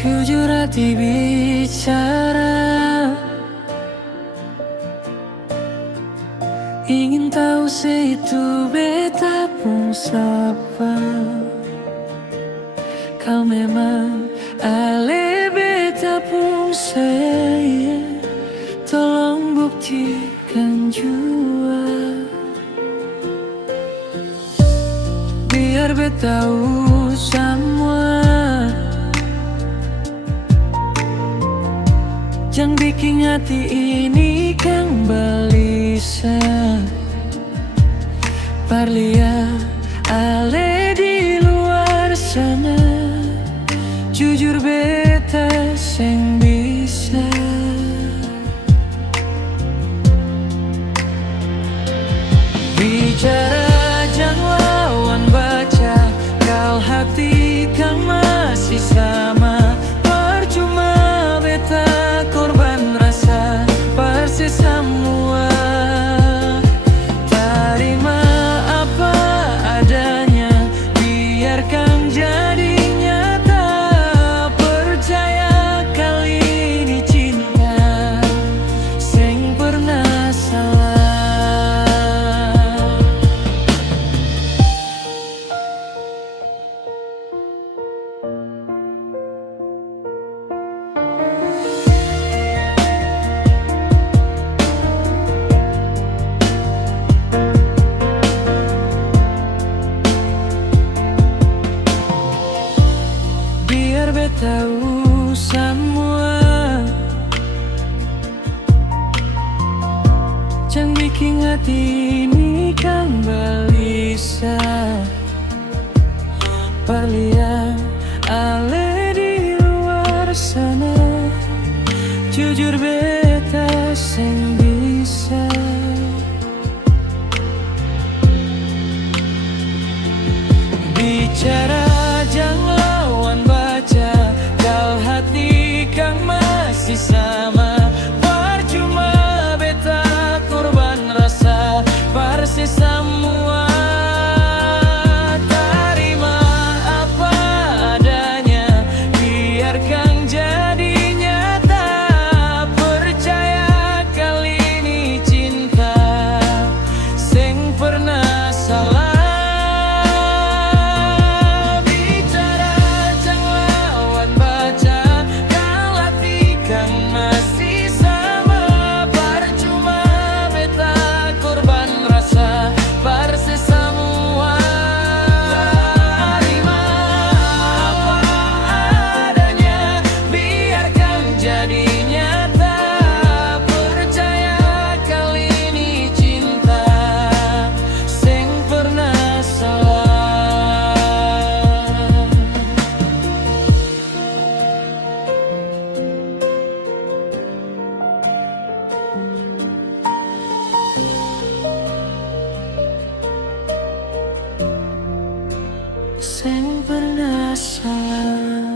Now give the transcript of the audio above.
Jujur hati bicara, ingin tahu seitu beta pun sapa. Kau memang ale beta pun saya, tolong buktikan jua, biar beta tahu semua. Jangan bikin hati ini kembali Parlia ale di luar sana, jujur beta seng bisa. Bicara jangan lawan baca, kau hati kan masih sama. Percuma beta korban rasa persis semua. Terima apa adanya, biarkan jadi nyata. Percaya kali ini cinta seng pernah salah. Biar beta tahu semua, jangan bikin hati ini kembali Parlia ale di luar sana, jujur beta seng bisa. Bicara jangan lawan baca, kau hati kan masih sama. Percuma beta korban rasa persis semua. Terima apa adanya, biarkan jadi nyata. Percaya kali ini cinta seng pernah salah. Seng pernah salah.